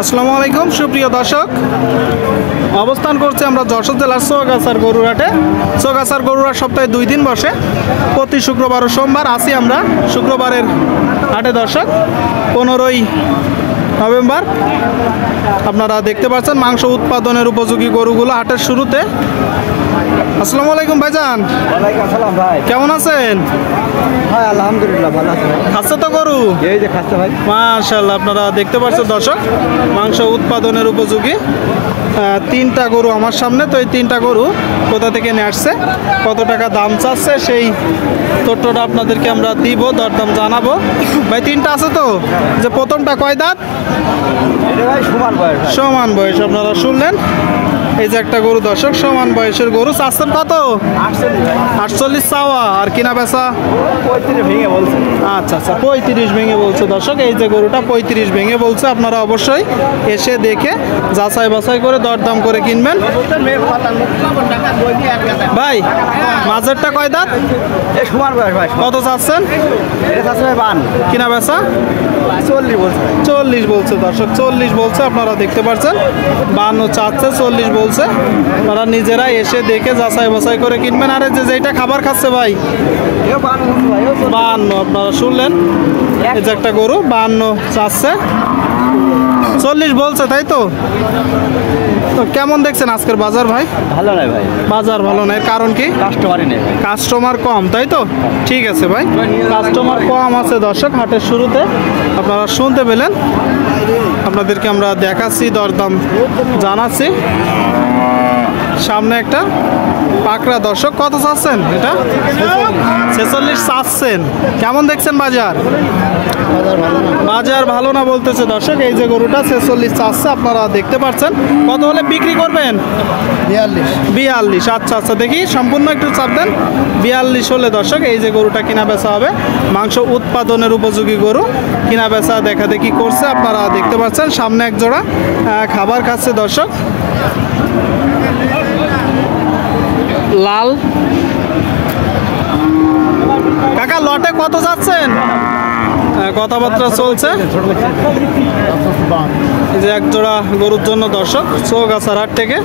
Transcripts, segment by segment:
আসসালামু আলাইকুম সুপ্রিয় দর্শক, অবস্থান করছে আমরা যশোর জেলার চৌগাছার গরুরহাটে। চৌগাছার গরুরহাট সপ্তাহে 2 দিন বসে, প্রতি শুক্রবার ও সোমবার। আসি আমরা শুক্রবারের হাটে দর্শক, 15ই নভেম্বর। আপনারা দেখতে পাচ্ছেন মাংস উৎপাদনের উপযোগী গরুগুলো হাটের শুরুতে। আসসালামু আলাইকুম ভাইজান। ওয়ালাইকুম আসসালাম ভাই। কেমন আছেন? ভাই আলহামদুলিল্লাহ ভালো আছি ভাই। খাচ্ছে তো গরু? এই যে খাচ্ছে ভাই। মাশাআল্লাহ, আপনারা দেখতে পাচ্ছেন দর্শক মাংস উৎপাদনের উপযোগী 3টা গরু আমার সামনে। তো এই 3টা গরু কোথা থেকে নিয়ে আসছে, কত টাকা দাম চাচ্ছে, সেই তথ্যটা আপনাদেরকে আমরা দিব, দরদাম জানাবো। ভাই 3টা আছে তো? যে প্রথমটা কয় দাঁত? এটা ভাই সমান বয়স ভাই। সমান বয়স, আপনারা শুনলেন। এই যে একটা গরু দর্শক, সমান বয়সের গরু। চাচ্ছেন কত? 48 চাওয়া, আর কিনা বেচা 35 ভেঙে বলছে। আচ্ছা, 35 ভেঙে বলছে দর্শক। এই যে গরুটা 35 ভেঙে বলছে। আপনারা অবশ্যই এসে দেখে যাচাই বাছাই করে দরদাম করে কিনবেন। ভাই মাঝেরটা কয় দাঁত? এই সমান বয়স ভাই। কত চাচ্ছেন? এটা চাচ্ছে ভাই 52। কিনা বেচা 40 বলছে ভাই। 40 বলছে দর্শক, 40 বলছে। আপনারা দেখতে পাচ্ছেন 52 চাচ্ছে, 40 বলছে। আপনারা নিজেরা এসে দেখে যাচাই বাছাই করে কিনবেন। আরে যেটা খাবার খাচ্ছে ভাই এও 52 বলছে ভাই। 52, আপনারা শুনলেন। এই যে একটা গরু 52 চাচ্ছে, 40 বলছে, তাই তো? তো কেমন দেখছেন আজকের বাজার ভাই? ভালো নয় ভাই, বাজার ভালো নয়, কারণ কি? কাস্টমারই নেই ভাই। কাস্টমার কম, তাই তো? ঠিক আছে ভাই, কাস্টমার কম আছে দর্শক হাটের শুরুতে। আপনারা শুনতে পেলেন, আপনাদেরকে আমরা দেখাচ্ছি, দরদাম জানাচ্ছি। সামনে একটা পাকড়া দর্শক, কত চাচ্ছেন এটা? 46 চাচ্ছেন। কেমন দেখছেন বাজার? বাজার ভালো না বলতেছে দর্শক। এই যে গরুটা 46 চাচ্ছে, আপনারা দেখতে পাচ্ছেন। কত হলে বিক্রি করবেন? 42। আচ্ছা, দেখি সম্পূর্ণ একটু চাপ দেন। 42 হলে দর্শক এই যে গরুটা কিনা বেচা হবে। মাংস উৎপাদনের উপযোগী গরু, কিনা বেচা দেখা দেখি করছে। আপনারা দেখতে পাচ্ছেন সামনে এক জোড়া খাবার খাচ্ছে দর্শক, লাল। কাকা লটে কত যাচ্ছেন? কথাবার্তা চলছে। এই যে এক জোড়া গরুর জন্য দর্শক চৌগাছার হাট থেকে।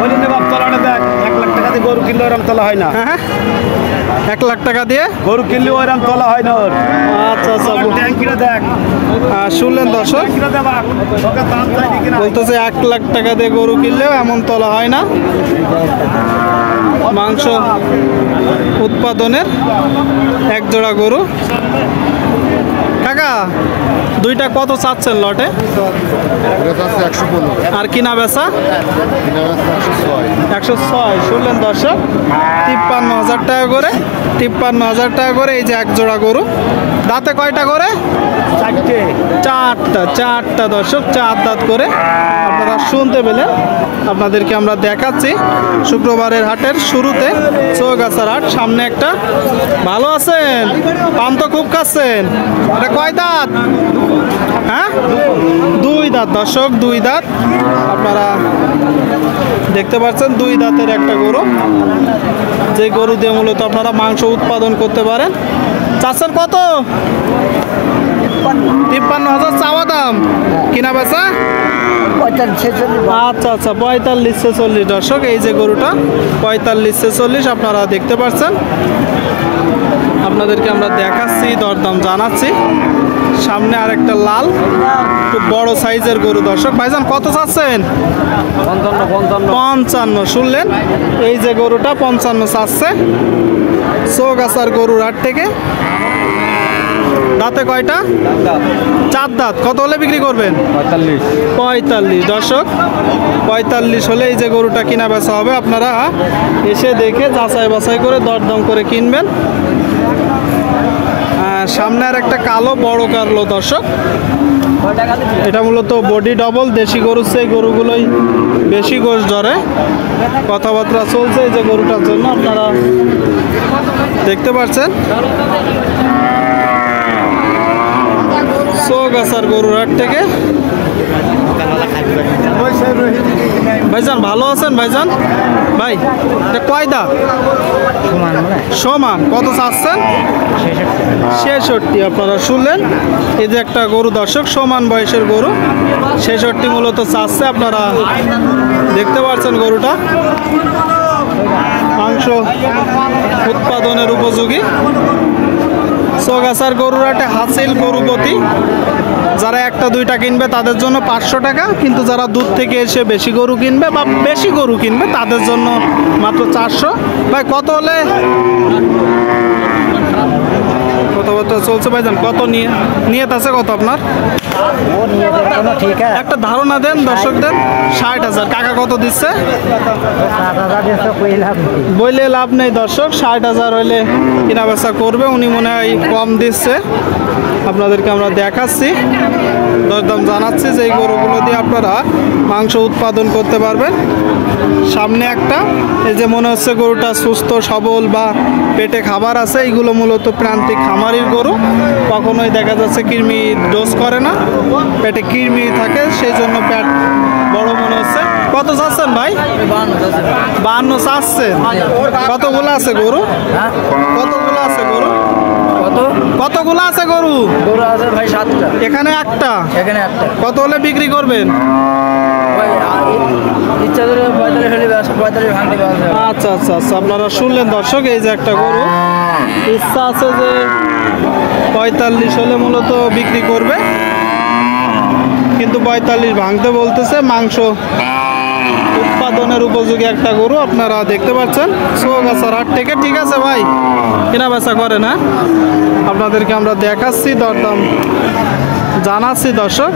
বলি না বাপ, তলাটা দেখ। 1 লাখ টাকা দিয়ে গরু কিনলে ওরম তোলা হয় না। হ্যাঁ, 1 লাখ টাকা দিয়ে গরু কিনলে ওরম তোলা হয় না ওর। আচ্ছা, ট্যাঙ্কিটা দেখ। শুনলেন দর্শক, ট্যাঙ্কিটা দেখ বাপ। ওকে দাম চাই কিনা। বলতেছে 1 লাখ টাকা দিয়ে গরু কিনলেও এমন তোলা হয় না। মাংস উৎপাদনের এক জোড়া গরু। কাকা দুইটা কত চাচ্ছেন লটে? আর কিনা বেচা 106। শুনলেন দর্শক, 53,000 টাকা করে, 53,000 টাকা করে। এই যে এক জোড়া গরু, দাঁতে কয়টা করে? 4টা দর্শক, 4 দাঁত করে। আপনারা শুনতে পেলেন, আপনাদেরকে আমরা দেখাচ্ছি শুক্রবারের হাটের শুরুতে চৌগাছার হাট। সামনে একটা, ভালো আছেন? পান তো খুব খাচ্ছেন। এটা কয় দাঁত? হ্যাঁ, 2 দাঁত দর্শক, 2 দাঁত। আপনারা দেখতে পাচ্ছেন 2 দাঁতের একটা গরু, যে গরু দিয়ে মূলত আপনারা মাংস উৎপাদন করতে পারেন। চাচ্ছেন কত? 53,000 চাওয়া দাম, কিনা বেচা? আচ্ছা, 45-46 দর্শক। এই যে গরুটা 45-46 আপনারা দেখতে পাচ্ছেন। আপনাদেরকে আমরা দেখাচ্ছি, দরদাম জানাচ্ছি। সামনে আর একটা লাল, খুব বড় সাইজের গরু দর্শক। ভাইজান কত চাচ্ছেন? 55। শুনলেন, এই যে গরুটা 55 চাচ্ছে চৌগাছার গরুর হাট থেকে। দাঁতে কয়টা? 4 দাঁত। কত হলে বিক্রি করবেন? 45 দর্শক, 45 হলে এই যে গরুটা কিনা বেচা হবে। আপনারা এসে দেখে যাচাই বাছাই করে দরদাম করে কিনবেন। সামনে আর একটা কালো, বড় কালো দর্শক। এটা মূলত বডি ডবল, দেশি গরু, সেই গরুগুলোই বেশি গোশ ধরে। কথাবার্তা চলছে এই যে গরুটার জন্য, আপনারা দেখতে পাচ্ছেন। চৌগাছার গরুর হাট থেকে ভাইজান ভালো আছেন ভাইজান? ভাই এটা কয় দাঁত? সমান। কত চাচ্ছেন? 66। আপনারা শুনলেন, এই যে একটা গরু দর্শক, সমান বয়সের গরু, 66 মূলত চাচ্ছে। আপনারা দেখতে পাচ্ছেন গরুটা মাংস উৎপাদনের উপযোগী। চৌগাছার গরুর হাটে হাসিল গরুপতি। যারা একটা দুইটা কিনবে তাদের জন্য 500 টাকা, কিন্তু যারা দূর থেকে এসে বেশি গরু কিনবে বা বেশি গরু কিনবে তাদের জন্য মাত্র 400। ভাই কত হলে কথাবার্তা চলছে ভাইজান? কত নিয়ত আছে কত আপনার? একটা ধারণা দেন দর্শকদের। 60,000। কাকা কত দিচ্ছে? বইলে লাভ নেই দর্শক, 60,000 হইলে কেনা বেচা করবে। উনি মনে হয় কম দিচ্ছে। আপনাদেরকে আমরা দেখাচ্ছি, দরদাম জানাচ্ছি যে এই গরুগুলো দিয়ে আপনারা মাংস উৎপাদন করতে পারবেন। সামনে একটা, এই যে মনে হচ্ছে গরুটা সুস্থ সবল বা পেটে খাবার আছে। এইগুলো মূলত প্রান্তিক খামারির গরু, কখনোই দেখা যাচ্ছে কৃমি ডোজ করে না, পেটে কৃমি থাকে, সেই জন্য পেট বড় মনে হচ্ছে। কত চাচ্ছেন ভাই? 52 চাচ্ছেন। কতগুলো আছে গরু? কতগুলো আছে গরু? কতগুলো আছে গরু? গরু আছে ভাই 7টা। এখানে একটা। এখানে একটা। কত হলে বিক্রি করবেন? ভাই ইচ্ছা করে 45 হলে 45 ভাঙতে পারবে। আচ্ছা আচ্ছা আচ্ছা, আপনারা শুনলেন দর্শক, এই যে একটা গরু ইচ্ছা আছে যে 45 হলে মূলত বিক্রি করবে, কিন্তু 45 ভাঙতে বলতেছে। মাংস উৎপাদনের উপযোগী একটা গরু আপনারা দেখতে পাচ্ছেন চৌগাছার হাট থেকে। ঠিক আছে ভাই, কেনা বেচা করে না, আপনাদেরকে আমরা দেখাচ্ছি, দরদাম জানাচ্ছি দর্শক।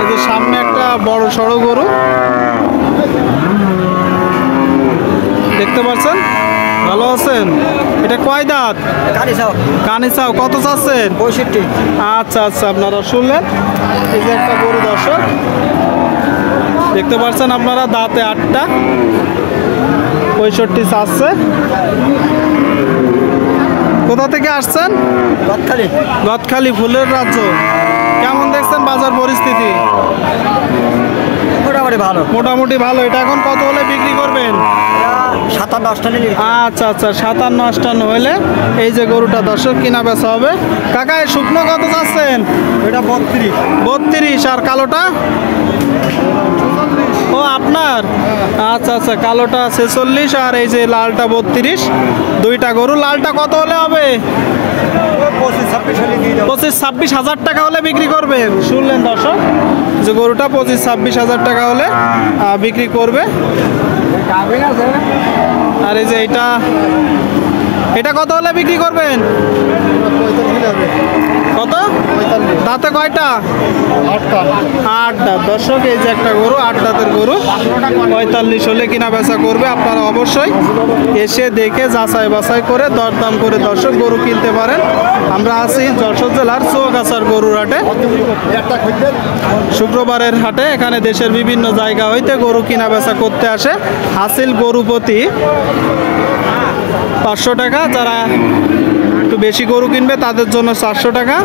এই যে সামনে একটা বড় সড়ো গরু দেখতে পাচ্ছেন। ভালো আছেন? এটা কয় দাঁত? কানিসাও। কত চাচ্ছেন? 65। আচ্ছা আচ্ছা, আপনারা শুনলেন, এই যে একটা গরু দর্শক দেখতে পাচ্ছেন আপনারা, দাঁতে 8টা, 65 চাচ্ছে। কোথা থেকে আসছেন? গদখালি ফুলের রাজ্য। কেমন দেখছেন বাজার পরিস্থিতি? মোটামুটি ভালো। মোটামুটি ভালো। এটা এখন কত হলে বিক্রি করবেন? 57-58 নিলে। আচ্ছা আচ্ছা, 57-58 হলে এই যে গরুটা দর্শক কিনা বেচা হবে। কাকা এই শুকনো কত চাচ্ছেন? এটা 32। 32। আর কালোটা? ও আপনার। আচ্ছা আচ্ছা, কালোটা 46 আর এই যে লালটা 32। দুইটা গরু। লালটা কত হলে হবে? 25-26 হাজার টাকা হলে বিক্রি করবেন। শুনলেন দর্শক, যে গরুটা 25-26 হাজার টাকা হলে বিক্রি করবে। আর এই যে এটা কত হলে বিক্রি করবেন? কত? দাঁতে কয়টা? 8 দাঁত। দর্শক এই যে একটা গরু, 8 দাঁতের গরু, 45 হলে কিনা বেচা করবে। আপনারা অবশ্যই এসে দেখে যাচাই বাছাই করে দরদাম করে দর্শক গরু কিনতে পারেন। আমরা আছি যশোর জেলার চৌগাছার গরুর হাটে, শুক্রবারের হাটে। এখানে দেশের বিভিন্ন জায়গা হইতে গরু কিনা বেচা করতে আসে। হাসিল গরু প্রতি 500 টাকা। যারা একটু বেশি গরু কিনবে তাদের জন্য 400 টাকা।